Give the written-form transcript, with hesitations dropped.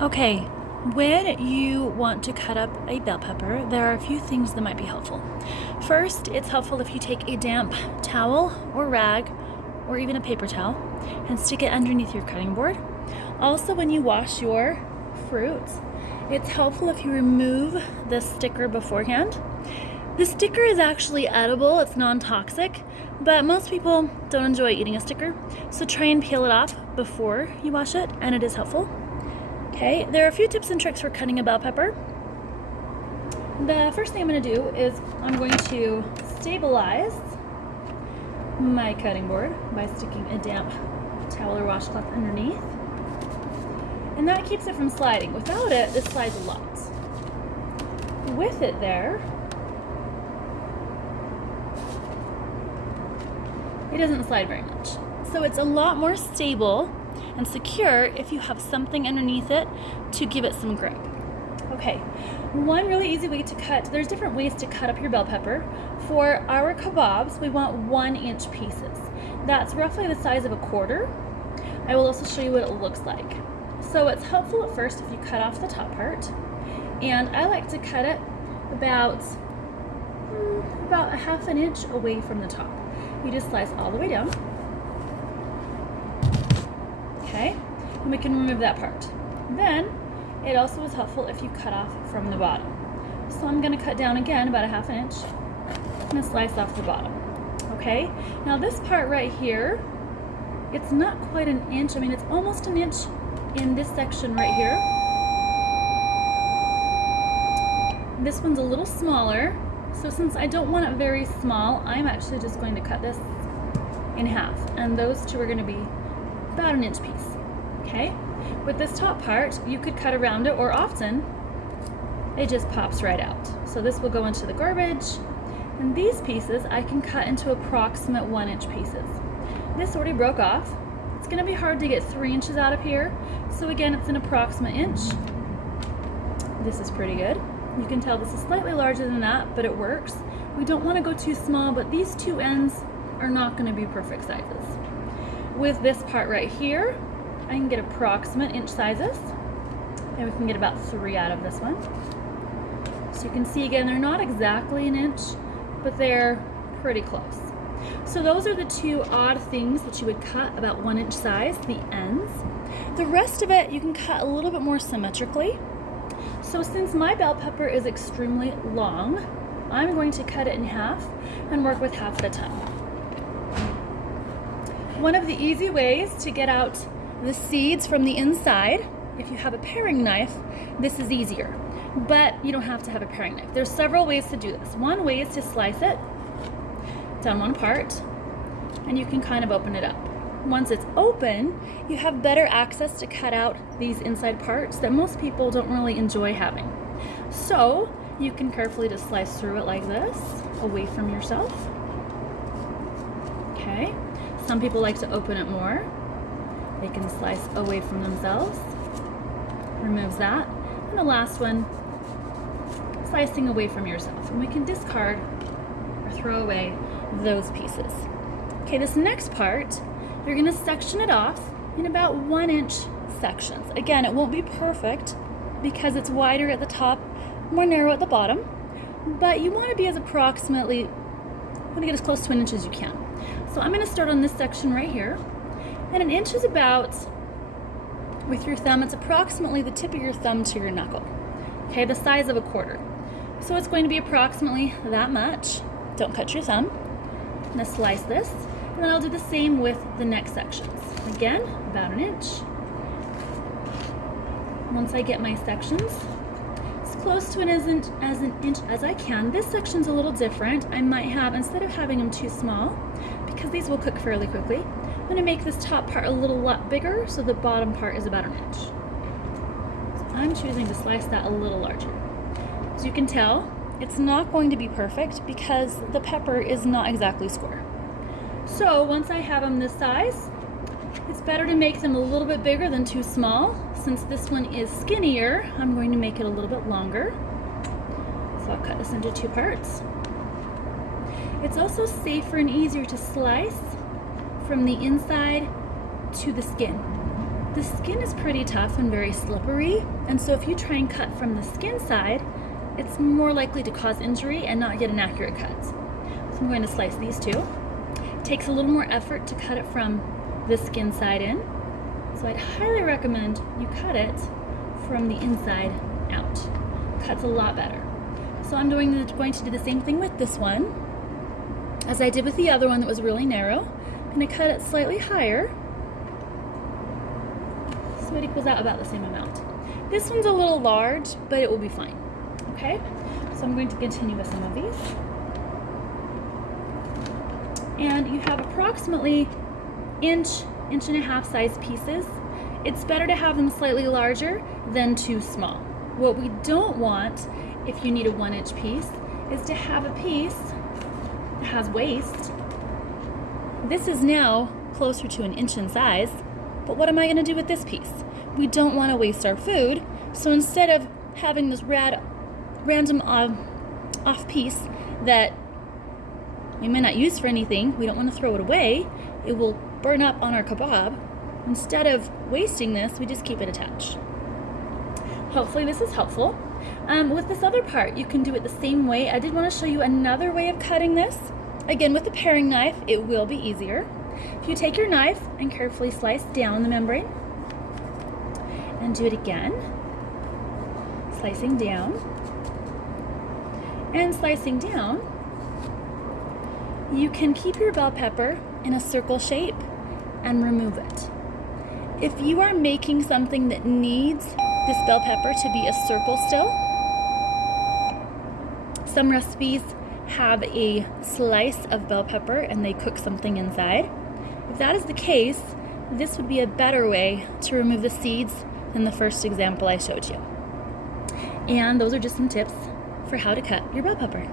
Okay, when you want to cut up a bell pepper, there are a few things that might be helpful. First, it's helpful if you take a damp towel or rag or even a paper towel and stick it underneath your cutting board. Also, when you wash your fruits, it's helpful if you remove the sticker beforehand. The sticker is actually edible, it's non-toxic, but most people don't enjoy eating a sticker, so try and peel it off before you wash it, and it is helpful. Okay, there are a few tips and tricks for cutting a bell pepper. The first thing I'm going to do is I'm going to stabilize my cutting board by sticking a damp towel or washcloth underneath. And that keeps it from sliding. Without it, this slides a lot. With it there, it doesn't slide very much. So it's a lot more stable and secure if you have something underneath it to give it some grip. Okay, one really easy way to cut, there's different ways to cut up your bell pepper. For our kebabs, we want 1-inch pieces. That's roughly the size of a quarter. I will also show you what it looks like. So it's helpful at first if you cut off the top part, and I like to cut it about a half an inch away from the top. You just slice all the way down. Okay, and we can remove that part. Then it also is helpful if you cut off from the bottom. So I'm going to cut down again about a half an inch and slice off the bottom. Okay, now this part right here, it's not quite an inch. I mean, it's almost an inch in this section right here. This one's a little smaller, so since I don't want it very small, I'm actually just going to cut this in half, and those two are going to be about an inch piece. Okay, with this top part, you could cut around it, or often it just pops right out. So this will go into the garbage, and these pieces I can cut into approximate 1-inch pieces. This already broke off. It's going to be hard to get 3 inches out of here, so again, it's an approximate inch. This is pretty good. You can tell this is slightly larger than that, but it works. We don't want to go too small, but these two ends are not going to be perfect sizes. With this part right here, I can get approximate inch sizes, and we can get about 3 out of this one. So you can see again, they're not exactly an inch, but they're pretty close. So those are the two odd things that you would cut about 1-inch size, the ends. The rest of it you can cut a little bit more symmetrically. So since my bell pepper is extremely long, I'm going to cut it in half and work with half at a time. One of the easy ways to get out the seeds from the inside, if you have a paring knife, this is easier, but you don't have to have a paring knife. There's several ways to do this. One way is to slice it down one part, and you can kind of open it up. Once it's open, you have better access to cut out these inside parts that most people don't really enjoy having. So you can carefully just slice through it like this, away from yourself. Okay. Some people like to open it more. They can slice away from themselves. Removes that. And the last one, slicing away from yourself. And we can discard or throw away those pieces. Okay, this next part, you're going to section it off in about 1-inch sections. Again, it won't be perfect because it's wider at the top, more narrow at the bottom, but you want to be as approximately, want to get as close to 1 inch as you can. So I'm going to start on this section right here, and 1 inch is about, with your thumb, it's approximately the tip of your thumb to your knuckle. Okay, the size of a quarter. So it's going to be approximately that much. Don't cut your thumb. I'm going to slice this, and then I'll do the same with the next sections. Again, about 1 inch. Once I get my sections as close to an inch as I can, this section's a little different. I might have, instead of having them too small, because these will cook fairly quickly, I'm going to make this top part a little lot bigger so the bottom part is about 1 inch. So I'm choosing to slice that a little larger. As you can tell, it's not going to be perfect because the pepper is not exactly square. So once I have them this size, it's better to make them a little bit bigger than too small. Since this one is skinnier, I'm going to make it a little bit longer. So I'll cut this into 2 parts. It's also safer and easier to slice from the inside to the skin. The skin is pretty tough and very slippery, and so if you try and cut from the skin side, it's more likely to cause injury and not get an accurate cut. So I'm going to slice these two. It takes a little more effort to cut it from the skin side in, so I'd highly recommend you cut it from the inside out. Cuts a lot better. So I'm going to do the same thing with this one as I did with the other one that was really narrow. I'm going to cut it slightly higher so it equals out about the same amount. This one's a little large, but it will be fine. Okay, so I'm going to continue with some of these. And you have approximately inch and a half size pieces. It's better to have them slightly larger than too small. What we don't want, if you need a 1-inch piece, is to have a piece that has waste. This is now closer to 1 inch in size, but what am I going to do with this piece? We don't want to waste our food, so instead of having this random off piece that we may not use for anything, we don't want to throw it away, it will burn up on our kebab. Instead of wasting this, we just keep it attached. Hopefully this is helpful. With this other part, you can do it the same way. I did want to show you another way of cutting this. Again, with the paring knife, it will be easier. If you take your knife and carefully slice down the membrane, and do it again, slicing down, and slicing down, you can keep your bell pepper in a circle shape and remove it. If you are making something that needs this bell pepper to be a circle still, some recipes have a slice of bell pepper and they cook something inside. If that is the case, this would be a better way to remove the seeds than the first example I showed you. And those are just some tips for how to cut your bell pepper.